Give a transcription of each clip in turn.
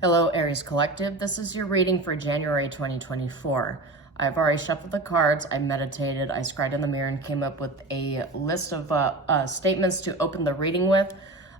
Hello, Aries Collective. This is your reading for January 2024. I've already shuffled the cards, I meditated, I scried in the mirror and came up with a list of statements to open the reading with.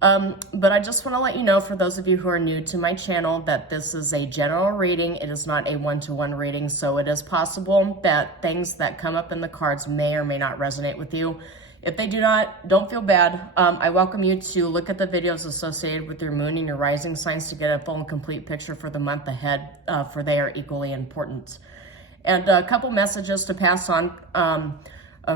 But I just want to let you know, for those of you who are new to my channel, that this is a general reading. It is not a one-to-one reading, so it is possible that things that come up in the cards may or may not resonate with you. If they do not, don't feel bad. I welcome you to look at the videos associated with your moon and your rising signs to get a full and complete picture for the month ahead, for they are equally important. And a couple messages to pass on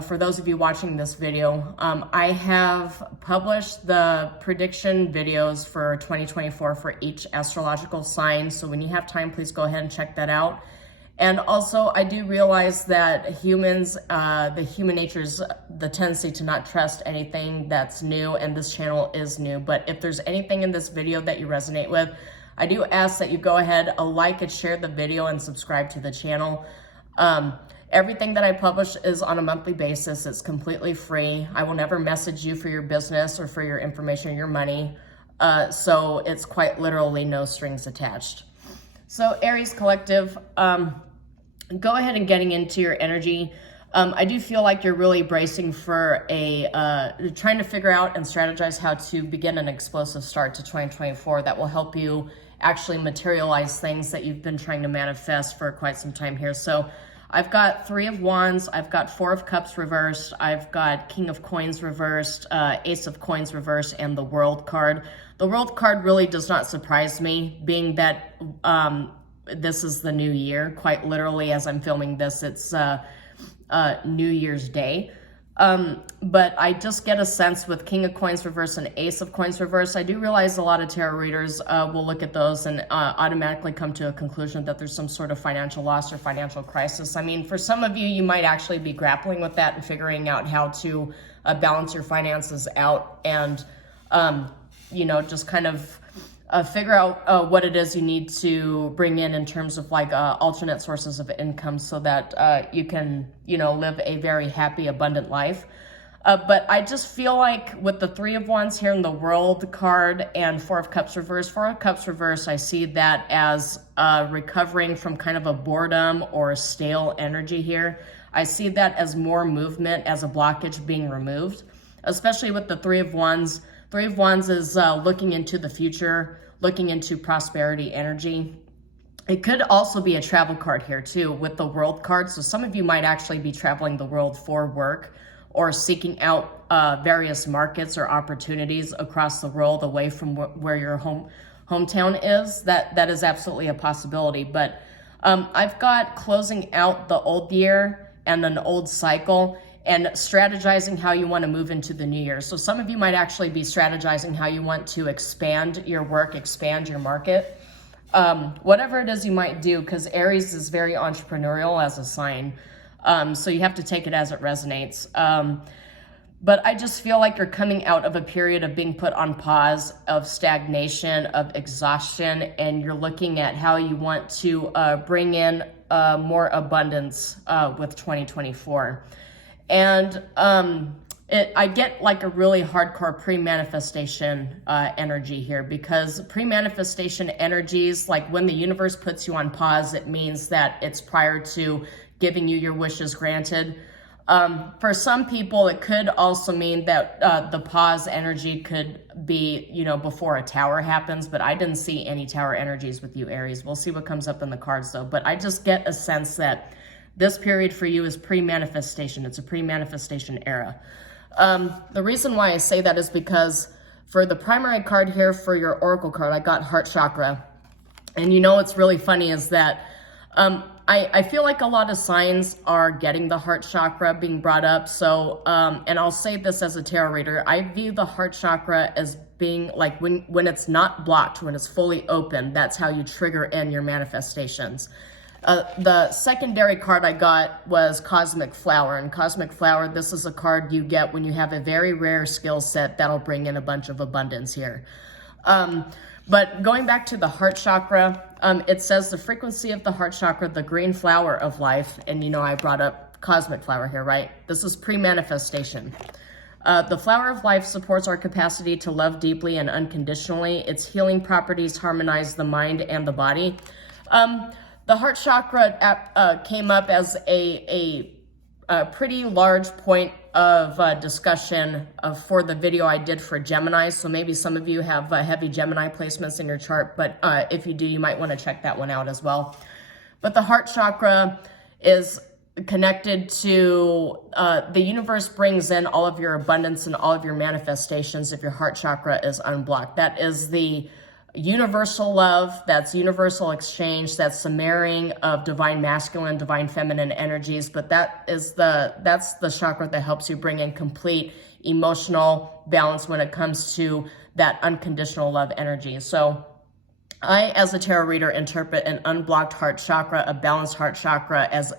for those of you watching this video. I have published the prediction videos for 2024 for each astrological sign. So when you have time, please go ahead and check that out. And also, I do realize that humans, the human nature's the tendency to not trust anything that's new, and this channel is new. But if there's anything in this video that you resonate with, I do ask that you go ahead, like and share the video and subscribe to the channel. Everything that I publish is on a monthly basis. It's completely free. I will never message you for your business or for your information or your money. So it's quite literally no strings attached. So Aries Collective, go ahead and getting into your energy. I do feel like you're really bracing for trying to figure out and strategize how to begin an explosive start to 2024 that will help you actually materialize things that you've been trying to manifest for quite some time here. So I've got 3 of Wands, I've got 4 of Cups reversed, I've got King of Coins reversed, Ace of Coins reversed, and the World card. The World card really does not surprise me, being that this is the new year. Quite literally, as I'm filming this, it's New Year's Day. But I just get a sense with King of Coins reverse and Ace of Coins reverse. I do realize a lot of tarot readers will look at those and automatically come to a conclusion that there's some sort of financial loss or financial crisis. I mean, for some of you, you might actually be grappling with that and figuring out how to balance your finances out and, you know, just kind of figure out what it is you need to bring in terms of like alternate sources of income so that you can, you know, live a very happy, abundant life. But I just feel like with the 3 of Wands here in the World card and 4 of Cups reverse, 4 of Cups reverse, I see that as recovering from kind of a boredom or stale energy here. I see that as more movement, as a blockage being removed, especially with the 3 of Wands. 3 of Wands is looking into the future, looking into prosperity energy. It could also be a travel card here too with the World card. So some of you might actually be traveling the world for work or seeking out various markets or opportunities across the world away from where your hometown is. That is absolutely a possibility. But I've got closing out the old year and an old cycle and strategizing how you want to move into the new year. So some of you might actually be strategizing how you want to expand your work, expand your market, whatever it is you might do, because Aries is very entrepreneurial as a sign. So you have to take it as it resonates. But I just feel like you're coming out of a period of being put on pause, of stagnation, of exhaustion, and you're looking at how you want to bring in more abundance with 2024. And I get like a really hardcore pre-manifestation energy here, because pre-manifestation energies, like when the universe puts you on pause, it means that it's prior to giving you your wishes granted. For some people, it could also mean that the pause energy could be, you know, before a tower happens, but I didn't see any tower energies with you, Aries. We'll see what comes up in the cards though. But I just get a sense that this period for you is pre-manifestation. It's a pre-manifestation era. The reason why I say that is because for the primary card here for your Oracle card, I got Heart Chakra. And you know what's really funny is that I feel like a lot of signs are getting the Heart Chakra being brought up. So, and I'll say this as a tarot reader, I view the Heart Chakra as being like when it's not blocked, when it's fully open, that's how you trigger in your manifestations. The secondary card I got was Cosmic Flower. And Cosmic Flower, this is a card you get when you have a very rare skill set that'll bring in a bunch of abundance here. But going back to the Heart Chakra, it says the frequency of the Heart Chakra, the green flower of life. And you know, I brought up Cosmic Flower here, right? This is pre-manifestation. The flower of life supports our capacity to love deeply and unconditionally. Its healing properties harmonize the mind and the body. The heart chakra came up as a pretty large point of discussion for the video I did for Gemini. So maybe some of you have heavy Gemini placements in your chart, but if you do, you might want to check that one out as well. But the heart chakra is connected to the universe brings in all of your abundance and all of your manifestations if your heart chakra is unblocked. That is the universal love, that's universal exchange, that's the marrying of divine masculine, divine feminine energies, but that's the chakra that helps you bring in complete emotional balance when it comes to that unconditional love energy. So I, as a tarot reader, interpret an unblocked heart chakra, a balanced heart chakra, as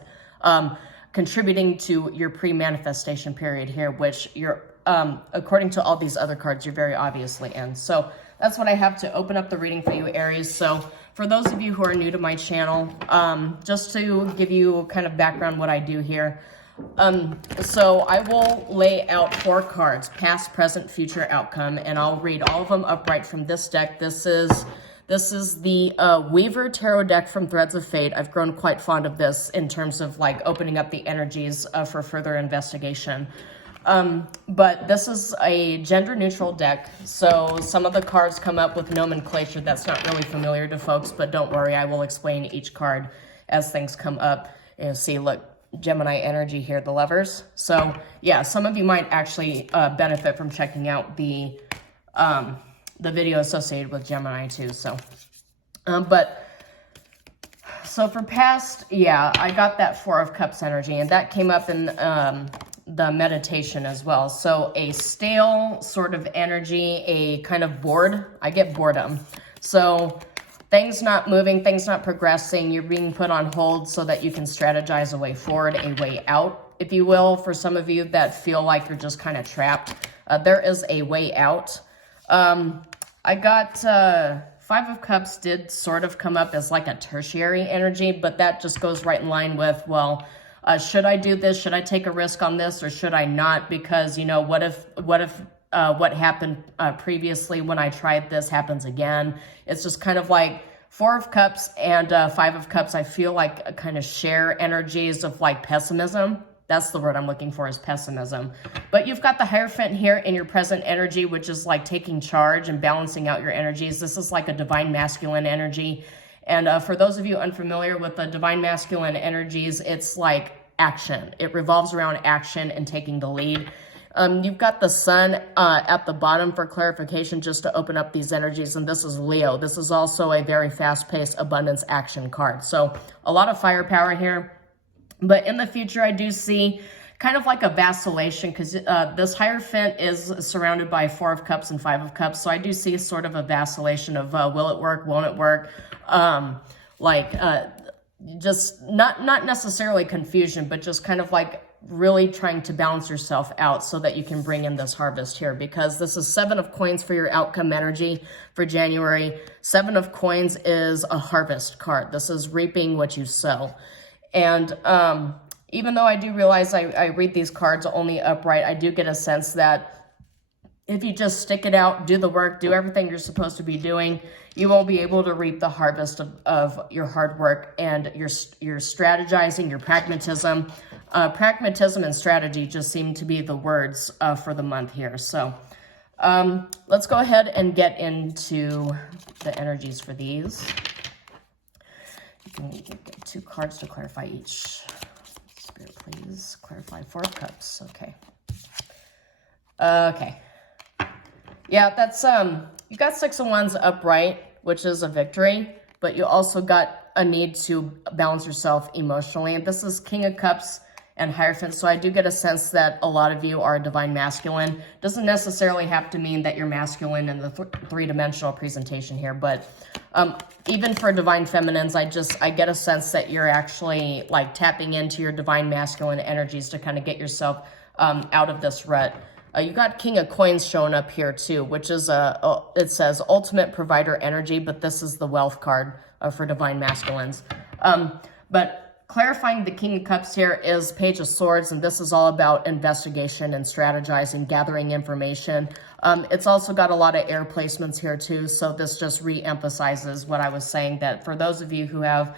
contributing to your pre-manifestation period here, which you're, according to all these other cards, you're very obviously in. So that's what I have to open up the reading for you, Aries. So for those of you who are new to my channel, just to give you kind of background what I do here. So I will lay out 4 cards, past, present, future, outcome, and I'll read all of them upright from this deck. This is the Weaver Tarot deck from Threads of Fate. I've grown quite fond of this in terms of like opening up the energies for further investigation. But this is a gender neutral deck. So some of the cards come up with nomenclature that's not really familiar to folks, but don't worry, I will explain each card as things come up. You see, look, Gemini energy here, the Lovers. So yeah, some of you might actually benefit from checking out the video associated with Gemini too. So, so for past, yeah, I got that 4 of Cups energy, and that came up in the meditation as well. So a stale sort of energy, a kind of bored. I get boredom. So things not moving, things not progressing. You're being put on hold so that you can strategize a way forward, a way out, if you will. For some of you that feel like you're just kind of trapped, there is a way out. I got 5 of Cups did sort of come up as like a tertiary energy, but that just goes right in line with, well, should I do this? Should I take a risk on this, or should I not? Because, you know, what if what happened previously when I tried this happens again? It's just kind of like 4 of Cups and 5 of Cups. I feel like kind of share energies of like pessimism. That's the word I'm looking for, is pessimism. But you've got the Hierophant here in your present energy, which is like taking charge and balancing out your energies. This is like a divine masculine energy. And for those of you unfamiliar with the divine masculine energies, it's like action. It revolves around action and taking the lead. You've got the Sun at the bottom for clarification, just to open up these energies. And this is Leo. This is also a very fast-paced abundance action card. So a lot of firepower here. But in the future, I do see kind of like a vacillation, because this Hierophant is surrounded by 4 of Cups and 5 of Cups. So I do see sort of a vacillation of will it work, won't it work? Just not necessarily confusion, but just kind of like really trying to balance yourself out so that you can bring in this harvest here, because this is 7 of Coins for your outcome energy for January. 7 of Coins is a harvest card. This is reaping what you sow. And even though I do realize I read these cards only upright, I do get a sense that if you just stick it out, do the work, do everything you're supposed to be doing, you won't be able to reap the harvest of your hard work and your strategizing, your pragmatism. Pragmatism and strategy just seem to be the words for the month here. So let's go ahead and get into the energies for these. You can get 2 cards to clarify each. Spirit, please clarify 4 of Cups. Okay. Okay. Yeah, that's you got 6 of Wands upright, which is a victory, but you also got a need to balance yourself emotionally. And this is King of Cups and Hierophant. So I do get a sense that a lot of you are divine masculine. Doesn't necessarily have to mean that you're masculine in the three-dimensional presentation here, but even for divine feminines, I get a sense that you're actually like tapping into your divine masculine energies to kind of get yourself out of this rut. You got King of Coins showing up here too, which is it says ultimate provider energy, but this is the wealth card for divine masculines. But clarifying the King of Cups here is Page of Swords, and this is all about investigation and strategizing, gathering information. It's also got a lot of air placements here too, so this just re-emphasizes what I was saying, that for those of you who have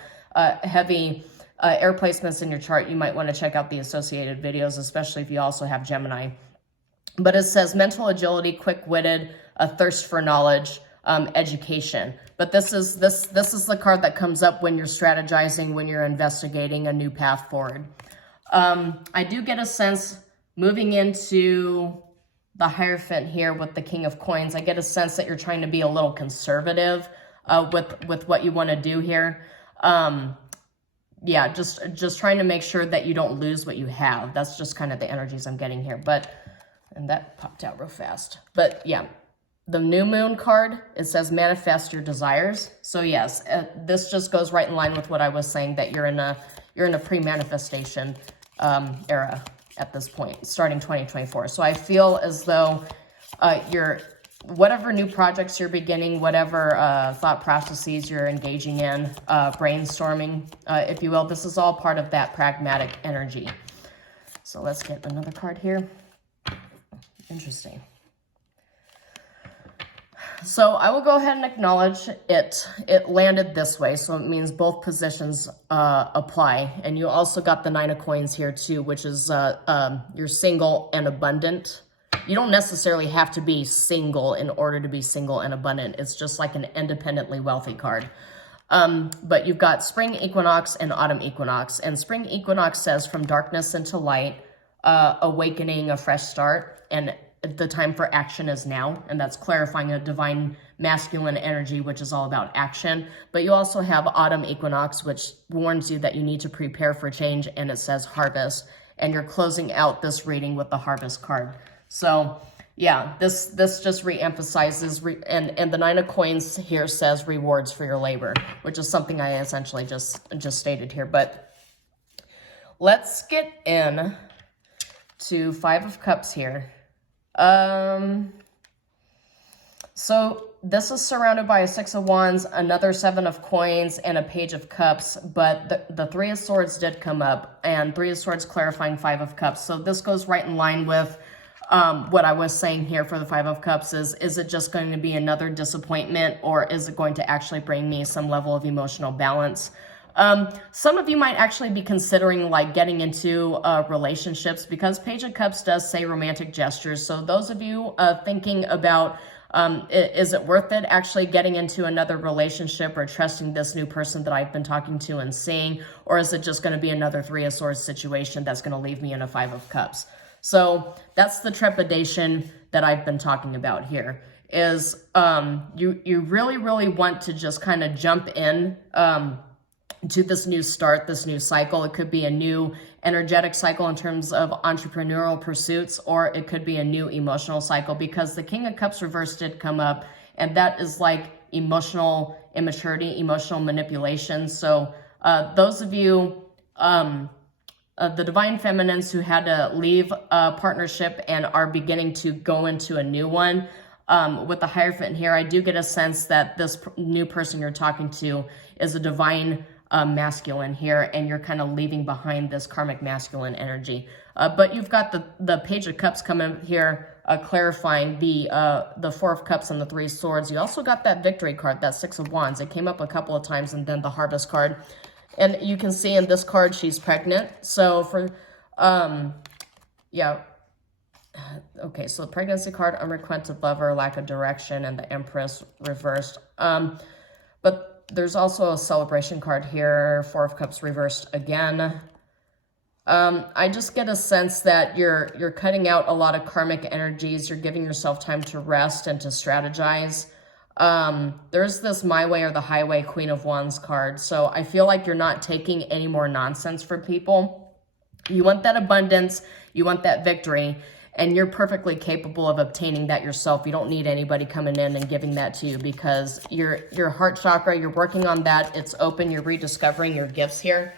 heavy air placements in your chart, you might want to check out the associated videos, especially if you also have Gemini. But it says mental agility, quick-witted, a thirst for knowledge, education. But this is the card that comes up when you're strategizing, when you're investigating a new path forward. I do get a sense moving into the Hierophant here with the King of Coins, I get a sense that you're trying to be a little conservative with what you want to do here. Yeah, just trying to make sure that you don't lose what you have. That's just kind of the energies I'm getting here. And that popped out real fast. But yeah, the New Moon card, it says manifest your desires. So yes, this just goes right in line with what I was saying, that you're in a pre-manifestation era at this point, starting 2024. So I feel as though whatever new projects you're beginning, whatever thought processes you're engaging in, brainstorming, if you will, this is all part of that pragmatic energy. So let's get another card here. Interesting. So I will go ahead and acknowledge it landed this way, so it means both positions apply. And you also got the Nine of Coins here too, which is you're single and abundant. You don't necessarily have to be single in order to be single and abundant. It's just like an independently wealthy card. But you've got spring equinox and autumn equinox. And spring equinox says from darkness into light, awakening, a fresh start, and the time for action is now. And that's clarifying a divine masculine energy, which is all about action. But you also have autumn equinox, which warns you that you need to prepare for change, and it says harvest. And you're closing out this reading with the harvest card. So yeah, this just re-emphasizes, and the Nine of Coins here says rewards for your labor, which is something I essentially just stated here. But let's get in to Five of Cups here. So this is surrounded by a Six of Wands, another Seven of Coins, and a Page of Cups, but the Three of Swords did come up, and Three of Swords clarifying Five of Cups. So this goes right in line with what I was saying here for the Five of Cups. Is it just going to be another disappointment, or is it going to actually bring me some level of emotional balance? Some of you might actually be considering like getting into relationships, because Page of Cups does say romantic gestures. So those of you thinking about is it worth it actually getting into another relationship or trusting this new person that I've been talking to and seeing, or is it just going to be another Three of Swords situation that's going to leave me in a Five of Cups? So that's the trepidation that I've been talking about here, is you really, really want to just kind of jump in to this new start, this new cycle. It could be a new energetic cycle in terms of entrepreneurial pursuits, or it could be a new emotional cycle, because the King of Cups reversed did come up, and that is like emotional immaturity, emotional manipulation. So those of you, the divine feminines who had to leave a partnership and are beginning to go into a new one, with the Hierophant here, I do get a sense that this new person you're talking to is a divine masculine here, and you're kind of leaving behind this karmic masculine energy. But you've got the Page of Cups coming here, clarifying the Four of Cups and the Three of Swords. You also got that Victory card, that Six of Wands. It came up a couple of times, and then the Harvest card. And you can see in this card, she's pregnant. So for, yeah. Okay, so the pregnancy card, unrequited lover, lack of direction, and the Empress reversed. But there's also a celebration card here, Four of Cups reversed again. I just get a sense that you're cutting out a lot of karmic energies. You're giving yourself time to rest and to strategize. There's this My Way or the Highway Queen of Wands card. So I feel like you're not taking any more nonsense for people. You want that abundance, you want that victory, and you're perfectly capable of obtaining that yourself. You don't need anybody coming in and giving that to you, because your heart chakra, you're working on that. It's open, you're rediscovering your gifts here.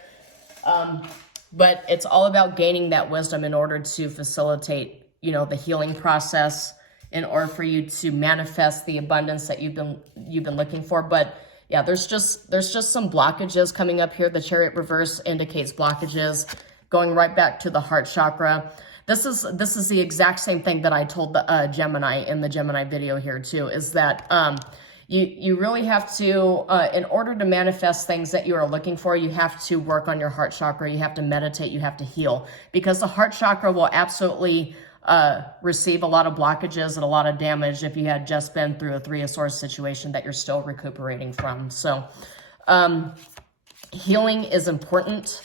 But it's all about gaining that wisdom in order to facilitate, the healing process, in order for you to manifest the abundance that you've been looking for. But Yeah, there's just some blockages coming up here. The Chariot reverse indicates blockages going right back to the heart chakra. This is the exact same thing that I told the Gemini in the Gemini video here too, is that you really have to, in order to manifest things that you are looking for, you have to work on your heart chakra, you have to meditate, you have to heal, because the heart chakra will absolutely receive a lot of blockages and a lot of damage if you had just been through a Three of Swords situation that you're still recuperating from. So healing is important,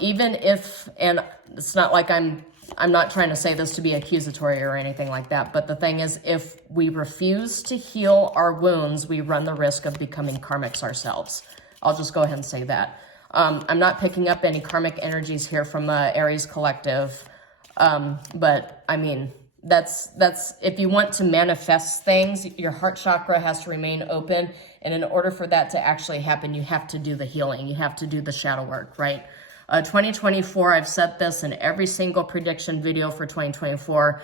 even if, and it's not like I'm not trying to say this to be accusatory or anything like that, but the thing is, if we refuse to heal our wounds, we run the risk of becoming karmics ourselves. I'll just go ahead and say that. I'm not picking up any karmic energies here from Aries Collective, but I mean, that's if you want to manifest things, your heart chakra has to remain open, and in order for that to actually happen, you have to do the healing, you have to do the shadow work, right? 2024, I've said this in every single prediction video for 2024.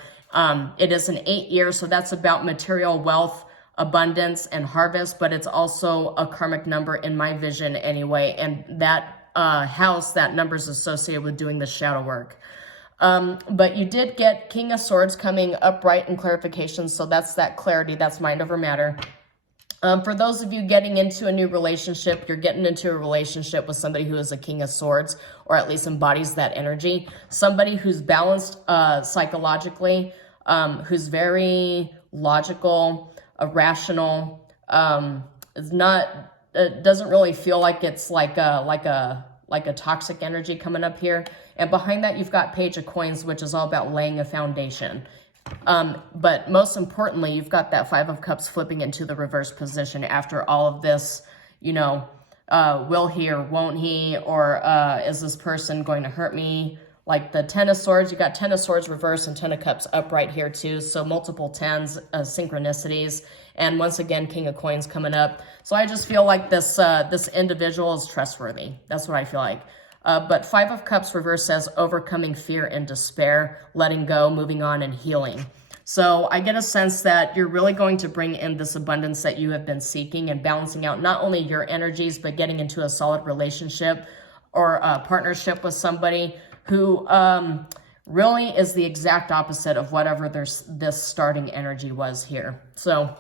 It is an 8 year, so that's about material wealth, abundance, and harvest, but it's also a karmic number in my vision anyway, and that house, that number is associated with doing the shadow work. But you did get King of Swords coming upright in clarification, so that's that clarity, that's mind over matter. For those of you getting into a new relationship, you're getting into a relationship with somebody who is a King of Swords, or at least embodies that energy. Somebody who's balanced psychologically, who's very logical, rational, is not, doesn't really feel like it's like a toxic energy coming up here. And behind that, you've got Page of Coins, which is all about laying a foundation. But most importantly, you've got that Five of Cups flipping into the reverse position after all of this, you know, will he or won't he, or is this person going to hurt me? Like the Ten of Swords, you got Ten of Swords reverse and Ten of Cups upright here too. So multiple tens, synchronicities. And once again, King of Coins coming up. So I just feel like this individual is trustworthy. That's what I feel like. But Five of Cups reverse says overcoming fear and despair, letting go, moving on, and healing. So I get a sense that you're really going to bring in this abundance that you have been seeking and balancing out not only your energies, but getting into a solid relationship or a partnership with somebody who really is the exact opposite of whatever this starting energy was here. So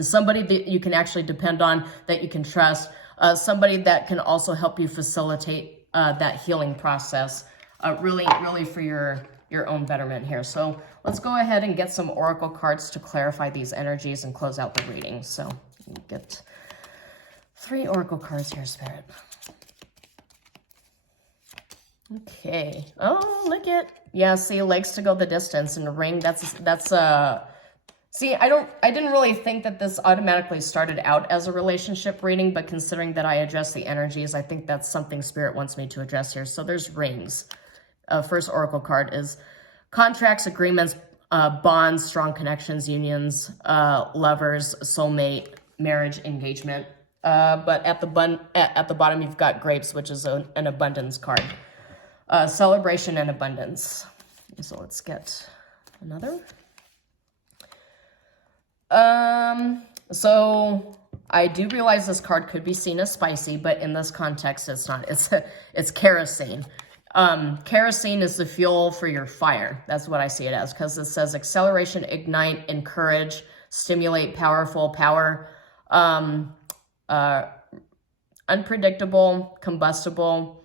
somebody that you can actually depend on, that you can trust, somebody that can also help you facilitate that healing process, really for your own betterment here. So let's go ahead and get some oracle cards to clarify these energies and close out the reading. So get 3 oracle cards here, Spirit. Okay. Oh, look at, yeah, see, likes to go the distance, and a ring, that's see, I didn't really think that this automatically started out as a relationship reading, but considering that I address the energies, I think that's something Spirit wants me to address here. So there's rings. First oracle card is contracts, agreements, bonds, strong connections, unions, lovers, soulmate, marriage, engagement. But at the bottom, you've got grapes, which is an abundance card. Celebration and abundance. So let's get another. So I do realize this card could be seen as spicy, but in this context, it's not. It's kerosene. Kerosene is the fuel for your fire. That's what I see it as, because it says acceleration, ignite, encourage, stimulate, powerful, power, unpredictable, combustible.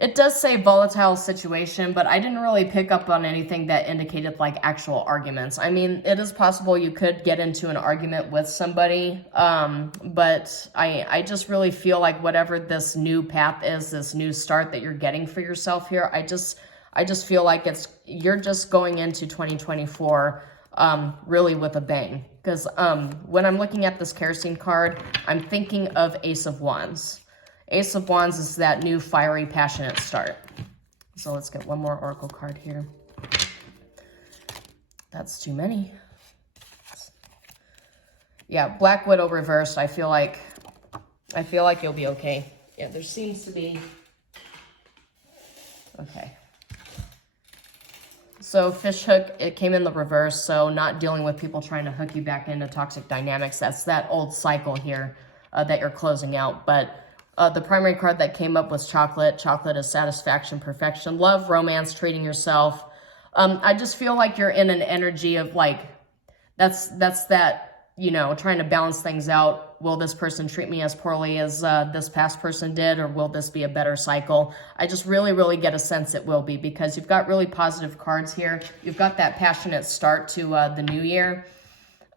It does say volatile situation, but I didn't really pick up on anything that indicated like actual arguments. I mean, it is possible you could get into an argument with somebody, but I just really feel like whatever this new path is, this new start that you're getting for yourself here, I just feel like you're just going into 2024 really with a bang. Because when I'm looking at this kerosene card, I'm thinking of Ace of Wands. Ace of Wands is that new fiery, passionate start. So let's get one more oracle card here. That's too many. Yeah, Black Widow reversed. I feel like you'll be okay. Yeah, there seems to be. Okay. So fish hook, it came in the reverse, so not dealing with people trying to hook you back into toxic dynamics. That's that old cycle here that you're closing out. But the primary card that came up was chocolate. Chocolate is satisfaction, perfection, love, romance, treating yourself. I just feel like you're in an energy of like, that's that, you know, trying to balance things out. Will this person treat me as poorly as this past person did, or will this be a better cycle? I just really get a sense it will be, because you've got really positive cards here. You've got that passionate start to the new year.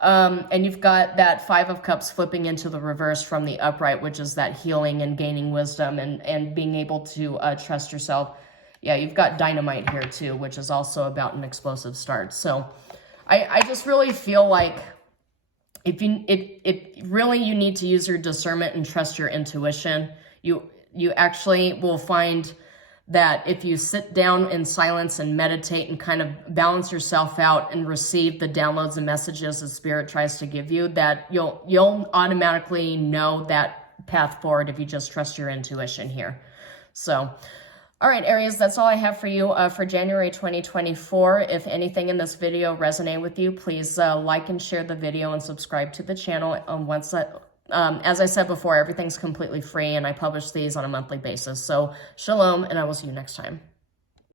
And you've got that Five of Cups flipping into the reverse from the upright, which is that healing and gaining wisdom and being able to trust yourself. Yeah, you've got dynamite here too, which is also about an explosive start. So I just really feel like if you you need to use your discernment and trust your intuition. You actually will find that if you sit down in silence and meditate and kind of balance yourself out and receive the downloads and messages the Spirit tries to give you, that you'll automatically know that path forward if you just trust your intuition here. So, all right, Aries, that's all I have for you for January 2024. If anything in this video resonated with you, please like and share the video and subscribe to the channel. As I said before, everything's completely free, and I publish these on a monthly basis. So, shalom, and I will see you next time.